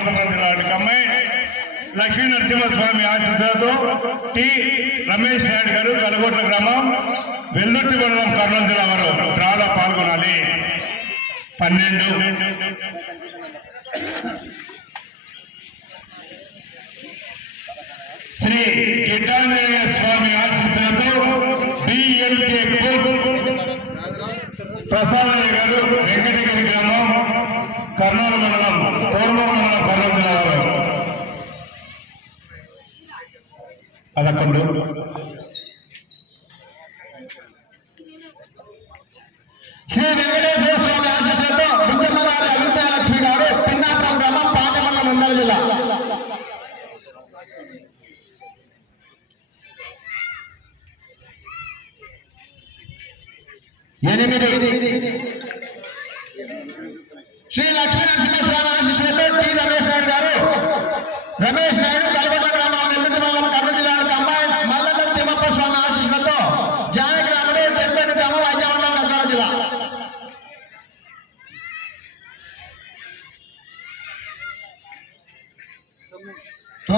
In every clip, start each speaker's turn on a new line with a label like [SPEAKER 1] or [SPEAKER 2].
[SPEAKER 1] అనంతపురం జిల్లా అమ్మాయి లక్ష్మీ నరసింహస్వామి ఆశీస్సులతో టి రమేష్ నాయుడు గారు కలగొట్ల గ్రామం వెల్లుర్తి మండలం కర్నూలు జిల్లా వారు డ్రాలో పాల్గొనాలి. పన్నెండు. శ్రీ గిడ్డాంజనేయ స్వామి ఆశీస్సులతో బిఎల్కే ప్రసాదయ్య గారు వెంకటగిరి గ్రామం కర్నూలు మండలం తోర్మూరు పదకొండు.
[SPEAKER 2] శ్రీ వెంకటేశ్వర స్వామి ఆశీస్సులతో బుచ్చమ్మవారి అవిద్యాలక్ష్మి గారు పిన్నాపురం గ్రామం పాటమండలం ముందల జిల్లా. ఎనిమిది. శ్రీ లక్ష్మీ నరసింహస్వామి ఆశీస్సులతో టి రమేష్ నాయుడు గారు రమేష్ నాయుడు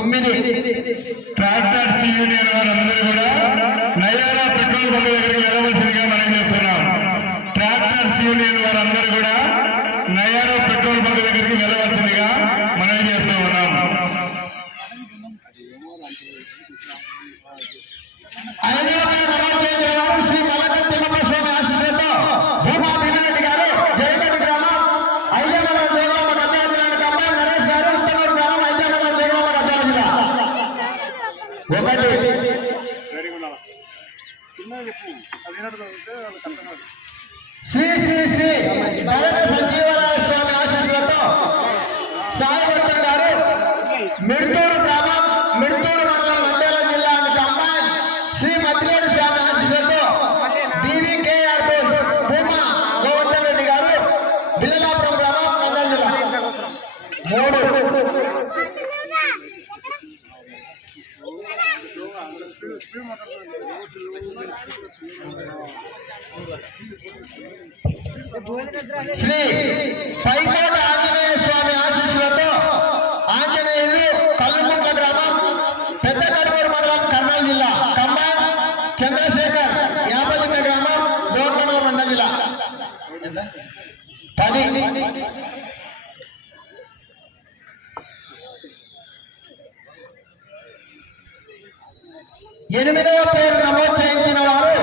[SPEAKER 2] తొమ్మిది
[SPEAKER 1] ట్రాక్టర్స్ యూనియన్ వారందరూ కూడా నయారా పెట్రోల్ బంక్ దగ్గరికి వెళ్ళవలసిందిగా మనం చేస్తున్నాం. ట్రాక్టర్స్ యూనియన్ వారందరూ కూడా నయారా పెట్రోల్ బంక్ దగ్గరికి వెళ్ళవలసిందిగా మనం చేస్తూ ఉన్నాం.
[SPEAKER 2] ఐదవ నమోదు చేసిన వారు శ్రీ మల్లకల్ తిమ్మప్ప స్వామి ఆశీస్సులతో భూమా భీమిరెడ్డి గారు జయగడ్డి గ్రామం అయ్యమ్మ జోగులాంబ గద్వాల జిల్లాకు అమ్మాయి నరేష్ గారు ఉత్తనూరు గ్రామం అయ్యమ్మ జోగులాంబ గద్వాల జిల్లా ఒకటి శ్రీ శ్రీ శ్రీ భరత సంజీవరాయ స్వామి ఆశీస్సులతో సాయి భక్తుడు గారు మిడుతూరు గ్రామం మిడుతూరు మండలం నంద్యాల జిల్లా అమ్మాయి శ్రీ మద్దిరెడ్డి స్వామి ఆశీస్సులతో బీవీకేఆర్ భూమా గోవర్ధన్ రెడ్డి గారు బిల్లలాపురం గ్రామం నంద్యాల జిల్లా మూడు శ్రీ పైకోట ఆంజనేయ స్వామి ఆశీస్సులతో ఆంజనేయులు కల్లుకుంట గ్రామం పెద్ద కలువూరు మండలం కర్నూలు జిల్లా ఖమ్మం చంద్రశేఖర్ యాపదిన్న గ్రామం డోర్మండలం మండల జిల్లా. పది. ఎనిమిదవ పేరు నమోదు చేయించిన వారు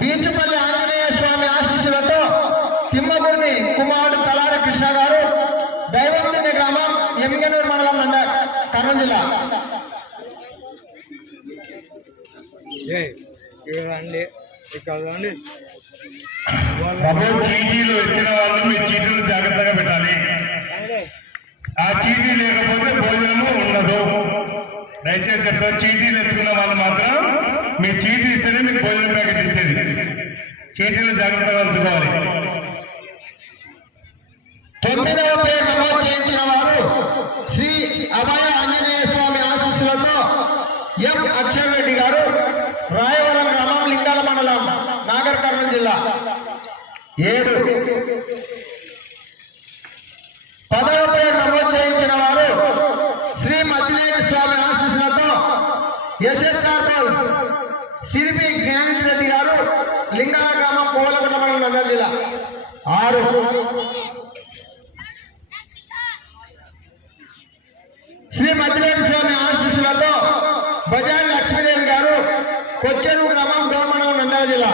[SPEAKER 2] బీచుపల్లి ఆంజనేయ స్వామి ఆశీస్సులతో తిమ్మగురిని కుమారుడు తలారి కృష్ణ గారు దైవవంతుని గ్రామం ఎమ్మిగనూరు మండలం నంద కర్నూలు జిల్లా.
[SPEAKER 3] ఇక్కడ
[SPEAKER 1] చీటీలు ఎత్తిన వాళ్ళు మీ చీటీలు జాగ్రత్తగా పెట్టాలి. ఆ చీటీ లేకపోతే దయచేసి చెప్తా చీటీలు ఎత్తుకున్న వాళ్ళు మాత్రం మీ చీటీ ఇస్తేనే మీకు భోజనం ప్యాకెట్ ఇచ్చేది. చీటీలు జాగ్రత్తగా ఉంచుకోవాలి.
[SPEAKER 2] తొమ్మిదవ పేరు నమోదు చేయించిన వారు శ్రీ అభయ ఆంజనేయ స్వామి ఆశీస్సులతో ఎం అక్షర్ రెడ్డి గారు రాయవరం గ్రామం లింగాల మండలం నాగర్ కర్నూలు జిల్లా. ఏడు. పదవ పేరు నమోదు చేయించిన వారు శ్రీ మద్దిలేటి స్వామి ఆశీస్సులతో ఎస్ఎస్ఆర్ బాల్స్ సిరిపి జ్ఞానేంద్ర రెడ్డి గారు లింగాల గ్రామం పోలకొండ మండలం నంద్యాల జిల్లా. ఆరు. శ్రీ మద్దిలేటి స్వామి ఆశీస్సులతో బజాన్ లక్ష్మీదేవి గారు కొచ్చెరు గ్రామం గోమండలం నంద్యాల జిల్లా.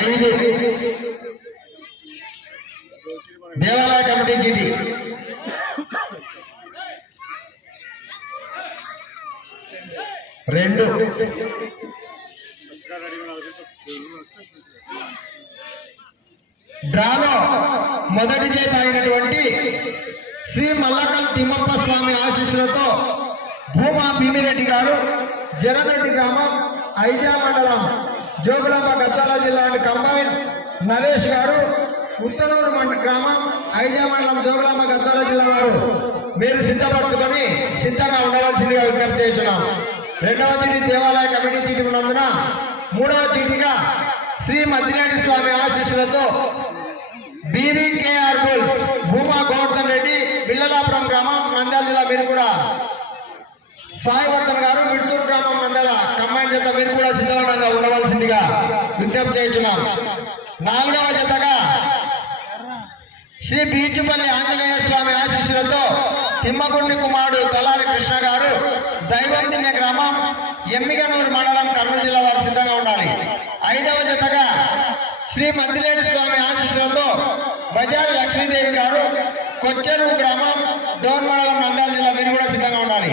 [SPEAKER 2] ఐదు. దేవాలయ కమిటీ జీటీ. రెండు డ్రాలో మొదటి చేత అయినటువంటి శ్రీ మల్లకల్ తిమ్మప్ప స్వామి ఆశీస్సులతో భూమా భీమిరెడ్డి గారు జరదొడ్డి గ్రామం ఐజా మండలం జోగులాంబ గద్దాల జిల్లా కంబైన్ నరేష్ గారు ఉత్తనూరు మండ గ్రామం ఐజా మండలం జోగులాంబ గద్దాల జిల్లా వారు. మీరు సిద్ధపరచుకొని సిద్ధంగా ఉండవలసిందిగా విజ్ఞప్తి చేస్తున్నాం. రెండవ చీటి దేవాలయ కమిటీ చీటి ఉన్నందున మూడవ చీటిగా శ్రీ మద్దిరెడ్డి స్వామి ఆశీస్సులతో బీవీకేఆర్ బుల్స్ భూమా గోవర్ధన్ రెడ్డి బిల్లలాపురం గ్రామం నంద్యాల జిల్లా మీరు కూడా. సాయివర్ధన్ గారు విడుతూరు గ్రామం నంద్యాల కమాండ్ జత మీరు కూడా సిద్ధవడంగా ఉండవలసిందిగా విజ్ఞప్తి చేస్తున్నాం. నాలుగవ జతగా శ్రీ బీచుపల్లి ఆంజనేయ స్వామి ఆశీస్సులతో తిమ్మగుండి కుమారుడు తలారి కృష్ణ గారు దైవందిన్య గ్రామం ఎమ్మిగనూరు మండలం కర్నూలు జిల్లా వారు సిద్ధంగా ఉండాలి. ఐదవ జతగా శ్రీ మందిలేటి స్వామి ఆశీస్సులతో బజారు లక్ష్మీదేవి గారు కొచ్చెరు గ్రామం డోన్ మండలం నంద్యాల జిల్లా మీరు కూడా సిద్ధంగా ఉండాలి.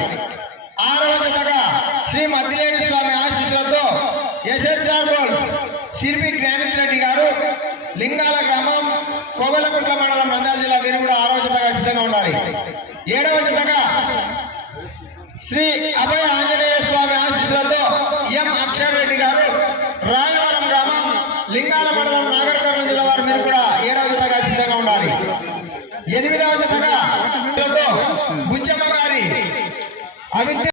[SPEAKER 2] ఆరవ జతగా శ్రీ మద్దిలేటి స్వామి ఆశీస్సులతో ఎస్ఎస్ఆర్ గోల్ శిల్పి జ్ఞానిత్ రెడ్డి గారు లింగాల గ్రామం కోవెలకుంట్ల మండలం నంద్యాల జిల్లా మీరు కూడా ఆరవ జతగా సిద్ధంగా ఉండాలి. ఏడవ జతగా శ్రీ అభయ ఆంజనేయ స్వామి ఆశీస్సులతో ఎం అక్షర్ రెడ్డి గారు రాయవరం గ్రామం లింగాల మండలం నాగర్ జిల్లా వారు మీరు కూడా ఏడవ జతగా సిద్ధంగా ఉండాలి. ఎనిమిదవ జతగా బుచ్చమ్మ గారి అవిద్య